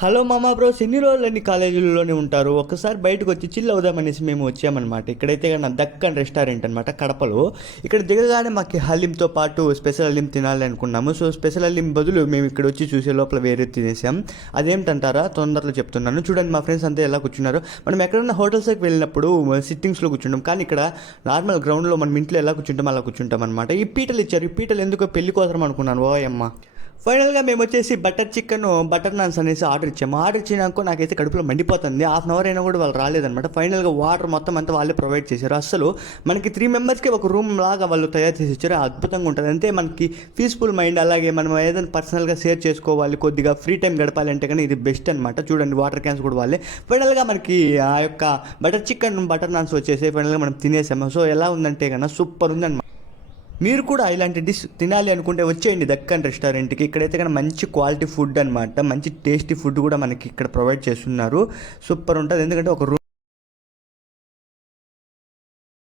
Hello మామా bros, ఎన్ని రోజులన్నీ కాలేజీలోనే ఉంటారు? ఒక్కసారి బయటకు వచ్చి చిల్ అవుదామనేసి మేము వచ్చామన్నమాట. ఇక్కడైతే కానీ దక్కన్ రెస్టారెంట్ అనమాట కడపలో. ఇక్కడ దిగగానే మాకు హలీంతో పాటు స్పెషల్ హలీం తినాలి అనుకున్నాము. సో స్పెషల్ హలీం బదులు మేము ఇక్కడ వచ్చి చూసే లోపల వేరే తినేసాం. అదేంటంటారా? తొందరలో చెప్తున్నాను. చూడండి మా ఫ్రెండ్స్ అంతా ఎలా కూర్చున్నారు. మనం ఎక్కడన్నా హోటల్స్కి వెళ్ళినప్పుడు సిట్టింగ్స్లో కూర్చుంటాం, కానీ ఇక్కడ నార్మల్ గ్రౌండ్లో మనం ఇంట్లో ఎలా కూర్చుంటాం అలా కూర్చుంటాం అనమాట. ఈ పీటలు ఇచ్చారు. ఈ పీటలు ఎందుకో పెళ్లి కోసం అనుకున్నాను. ఓ అమ్మ. ఫైనల్గా మేము వచ్చేసి బటర్ చికెన్, బటర్ నాన్స్ అనేసి ఆర్డర్ ఇచ్చాము. ఆర్డర్ ఇచ్చినాక నాకైతే కడుపులో మండిపోతుంది. హాఫ్ అన్ అవర్ అయినా కూడా వాళ్ళు రాలేదనమాట. ఫైనల్గా వాటర్ మొత్తం అంతా వాళ్ళే ప్రొవైడ్ చేశారు. అసలు మనకి 3 మెంబర్స్కి ఒక రూమ్ లాగా వాళ్ళు తయారు చేసి ఇచ్చారు. అద్భుతంగా ఉంటుంది. అంతే మనకి పీస్ఫుల్ మైండ్. అలాగే మనం ఏదైనా పర్సనల్గా షేర్ చేసుకోవాలి, కొద్దిగా ఫ్రీ టైం గడపాలి అంటే కానీ ఇది బెస్ట్ అనమాట. చూడండి వాటర్ క్యాన్స్ కూడా వాళ్ళే. ఫైనల్గా మనకి ఆ యొక్క బటర్ చికెన్, బటర్ నాన్స్ వచ్చేసి ఫైనల్గా మనం తినేసాము. సో ఎలా ఉందంటే కన్నా సూపర్ ఉందన్నమాట. మీరు కూడా ఇలాంటి డిష్ తినాలి అనుకుంటే వచ్చేయండి దక్కన్ రెస్టారెంట్కి. ఇక్కడైతే కానీ మంచి క్వాలిటీ ఫుడ్ అనమాట, మంచి టేస్టీ ఫుడ్ కూడా మనకి ఇక్కడ ప్రొవైడ్ చేస్తున్నారు. సూపర్ ఉంటుంది. ఎందుకంటే ఒక రూమ్